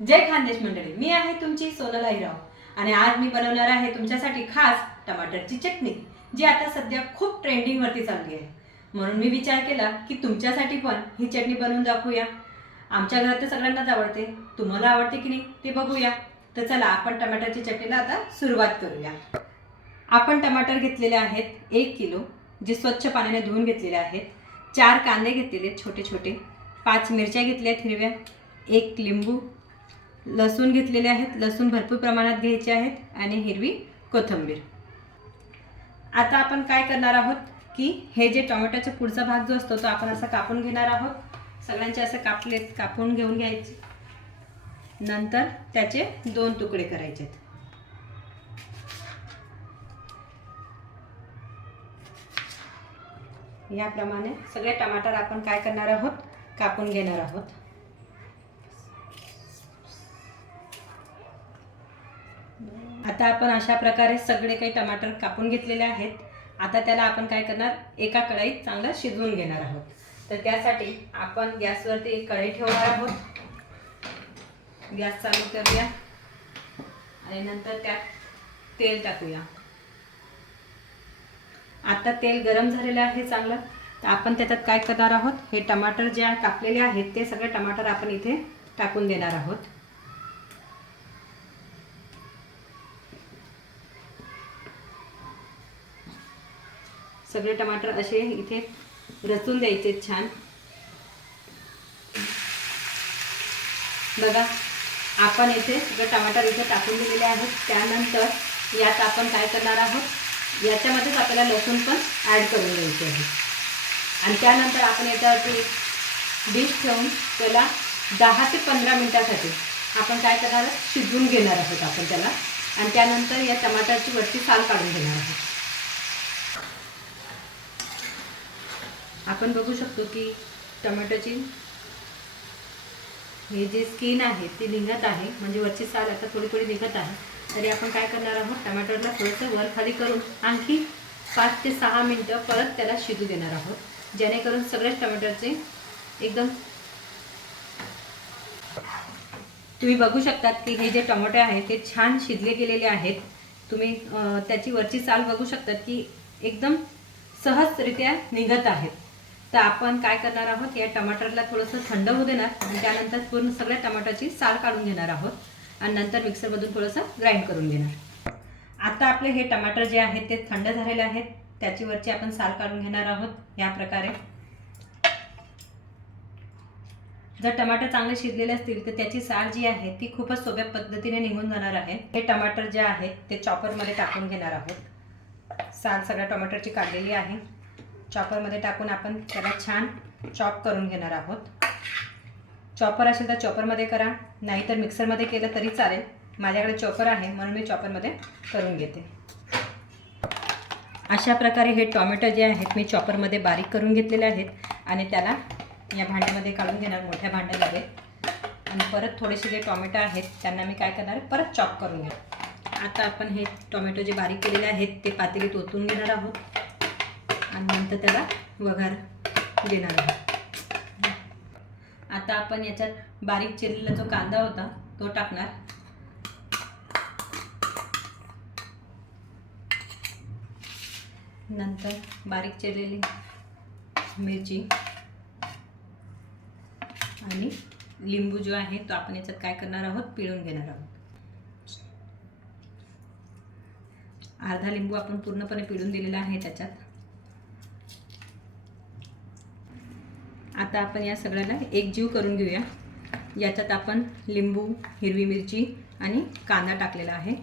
जय खानदेश मंडळी, मी आहे तुमची सोनल अहिराव आणि आज मी बनवणार आहे तुमच्यासाठी खास टमाटरची चटणी, जी आता सध्या खूप ट्रेंडिंग वरती चालली आहे. म्हणून मी विचार केला की तुमच्यासाठी पण ही चटणी बनवून दाखवूया. आमच्या घरात तर सगळ्यांनाच आवडते, तुम्हाला आवडते की नाही ते बघूया. तर चला आपण टमाटरची चटणीला आता सुरुवात करूया. आपण टमाटर घेतलेले आहेत 1 किलो, जे स्वच्छ पाण्याने धुवून घेतलेले आहेत. 4 कांदे घेतलेले छोटे छोटे, 5 मिरच्या घेतल्या आहेत हिरव्या, 1 लिंबू, लसूण घेतलेले आहेत. लसूण भरपूर प्रमाणात घ्यायचे आहेत आणि हिरवी कोथिंबीर. आता आपण काय करणार आहोत की हे जे टोमॅटोचा पुढचा भाग जो असतो तो आपण असा कापून घेणार आहोत. सगळ्यांचे असं कापून घेऊन घ्यायचे. नंतर त्याचे 2 तुकडे करायचे आहेत. याप्रमाणे सगळे टमाटर आपण काय करणार आहोत, कापून घेणार आहोत. आता आपण अशा प्रकारे सगळे काही टमाटर कापून घेतलेले आहेत. आता त्याला आपण काय करणार, एका कढईत चांगलं शिजवून घेणार आहोत. तर त्यासाठी आपण गॅसवरती एक कढई ठेवणार आहोत. गॅस चालू करूया आणि नंतर त्यात तेल टाकूया. आता तेल गरम झालेलं आहे चांगलं. तर आपण त्याच्यात काय करणार आहोत, हे टमाटर जे कापलेले आहेत ते सगळे टमाटर आपण इथे टाकून देणार आहोत. सगळे टमाटर असे इथे रचून द्यायचे छान. बघा, आपण इथे सगळे टमाटर इथे टाकून दिलेले आहेत. त्यानंतर यात आपण काय करणार आहोत, याच्यामध्येच आपल्याला लसूण पण ॲड करून द्यायचे आहे. आणि त्यानंतर आपण याच्यावरती डिश ठेवून त्याला 10 ते 15 मिनिटासाठी आपण काय करणार आहोत, शिजवून घेणार आहोत आपण त्याला. आणि त्यानंतर या टमाटरची वरची साल काढून घेणार आहोत. आपण बघू शकतो की टोमॅटोची हे जे स्किन आहे ती निघत आहे, म्हणजे वरची साल आता थोडी थोडी निघत आहे. तरी आपण काय करणार आहोत, टमाटरला थोडंसं वर खाली करून आणखी 5 ते 6 मिनिटं परत त्याला शिजू देणार आहोत, जेणेकरून सगळेच टमाटरचे एकदम तुम्ही बघू शकतात की हे जे टोमॅटो आहे ते छान शिजले गेलेले आहेत. तुम्ही त्याची वरची साल बघू शकतात की एकदम सहजरित्या निघत आहेत. तर आपण काय करणार आहोत, या टमाटरला थोडंसं थंड होऊ देणार आणि त्यानंतर पूर्ण सगळ्या टमाटरची साल काढून घेणार आहोत आणि नंतर मिक्सरमधून थोडंसं ग्राइंड करून घेणार. आता आपले हे टमाटर जे आहेत ते थंड झालेले आहेत. त्याची वरची आपण साल काढून घेणार आहोत या प्रकारे. जर टमाटर चांगले शिजलेले असतील तर त्याची साल जी आहे ती खूपच सोप्या पद्धतीने निघून जाणार आहे. हे टमाटर जे आहेत ते चॉपरमध्ये टाकून घेणार आहोत. साल सगळ्या टमाटरची काढलेली आहे. चॉपरमध्ये टाकून आपण त्याला छान चॉप करून घेणार आहोत. चॉपर असेल तर चॉपरमध्ये करा, नाहीतर मिक्सरमध्ये केलं तरी चालेल. माझ्याकडे चॉपर आहे म्हणून मी चॉपरमध्ये करून घेते. अशा प्रकारे हे टोमॅटो जे आहेत मी चॉपरमध्ये बारीक करून घेतलेले आहेत आणि त्याला या भांड्यामध्ये काढून घेणार, मोठ्या भांड्यामध्ये. आणि परत थोडेसे जे टोमॅटो आहेत त्यांना मी काय करणार, परत चॉप करून घेणार. आता आपण हे टोमॅटो जे बारीक केलेले आहेत ते पातेलीत ओतून घेणार आहोत आणि नंतर त्याला वघार देणार आहोत. आता आपण याच्यात बारीक चिरलेला जो कांदा होता तो टाकणार. नंतर बारीक चिरलेली मिरची आणि लिंबू जो आहे तो आपण याच्यात काय करणार आहोत, पिळून घेणार आहोत. अर्धा लिंबू आपण पूर्णपणे पिळून दिलेला आहे त्याच्यात. आता आपण या सगळ्याला एकजीव करून घेऊया. याच्यात आपण लिंबू, हिरवी मिरची आणि कांदा टाकलेला आहे.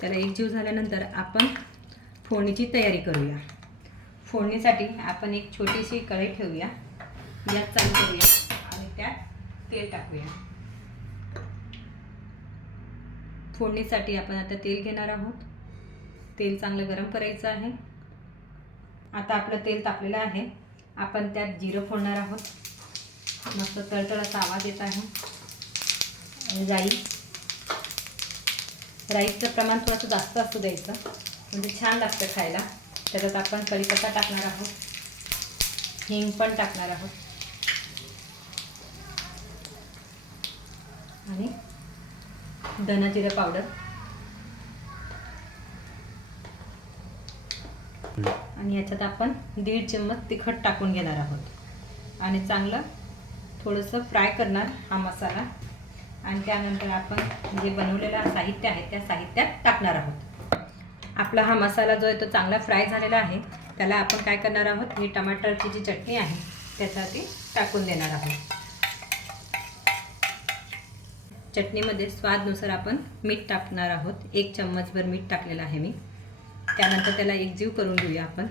त्याला एकजीव झाल्यानंतर आपण फोडणीची तयारी करूया. फोडणीसाठी आपण एक छोटीशी कढई ठेवूया, गॅस चालू करूया आणि त्यात तेल टाकूया. फोडणीसाठी आपण आता तेल घेणार आहोत. तेल चांगलं गरम करायचं आहे. आता आपलं तेल तापलेलं आहे. आपण त्यात जिरं फोडणार आहोत. मस्त तळतळ असा आवाज येत आहे. राईचं प्रमाण थोडंसं जास्त असू द्यायचं, म्हणजे छान लागतं खायला. त्याच्यात आपण कढीपत्ता टाकणार आहोत, हिंग पण टाकणार आहोत. आणि धना जिरा पावडर आणि याच्यात आपण 1.5 चम्मच तिखट टाकून घेणार आहोत आणि चांगलं थोडंसं फ्राय करणार हा मसाला आणि त्यानंतर आपण जे बनवलेलं साहित्य आहे त्या साहित्यात टाकणार आहोत. आपला हा मसाला जो आहे तो चांगला फ्राय झालेला आहे. त्याला आपण काय करणार आहोत, ही टमाटरची जी चटणी आहे त्याच्यावरती टाकून देणार आहोत. चटणीमध्ये स्वादनुसार आपण मीठ टाकणार आहोत. 1 चम्मचभर मीठ टाकलेलं आहे मी. त्यानंतर त्याला एकजीव करून घेऊया आपण.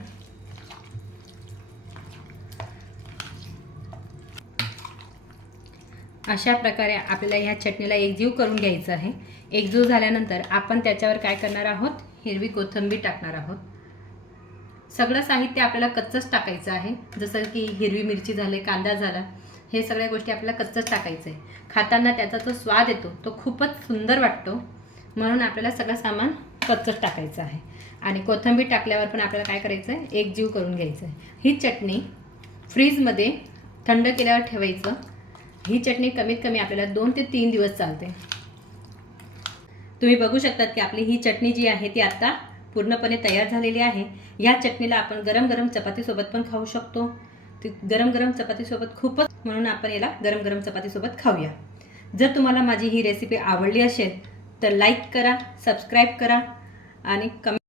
अशा प्रकारे आपल्याला ह्या चटणीला एकजीव करून घ्यायचं आहे. एकजीव झाल्यानंतर आपण त्याच्यावर काय करणार आहोत, हिरवी कोथिंबीर टाकणार आहोत. सगळं साहित्य आपल्याला कच्चंच टाकायचं आहे. जसं की हिरवी मिरची झाले, कांदा झाला, हे सगळ्या गोष्टी आपल्याला कच्चंच टाकायचं आहे. खाताना त्याचा जो स्वाद येतो तो खूपच सुंदर वाटतो. म्हणून आपल्याला सगळं सामान कच्चंच टाकायचं आहे. आणि कोथिंबीर टाकल्यावर पण आपल्याला काय करायचं आहे, एकजीव करून घ्यायचं आहे. ही चटणी फ्रीजमध्ये थंड केल्यावर ठेवायचं. ही चटणी कमीत कमी आपल्याला 2 ते 3 दिवस चालते. तुम्ही बघू शकतात की आपली ही चटणी जी आहे ती आता पूर्णपणे तयार झालेली आहे. या चटणीला आपण गरम गरम चपातीसोबत पण खाऊ शकतो. ती गरम गरम चपातीसोबत खूपच, म्हणून आपण याला गरम गरम चपातीसोबत खाऊया. जर तुम्हाला माझी ही रेसिपी आवडली असेल तर लाईक करा, सबस्क्राईब करा आणि कमेंट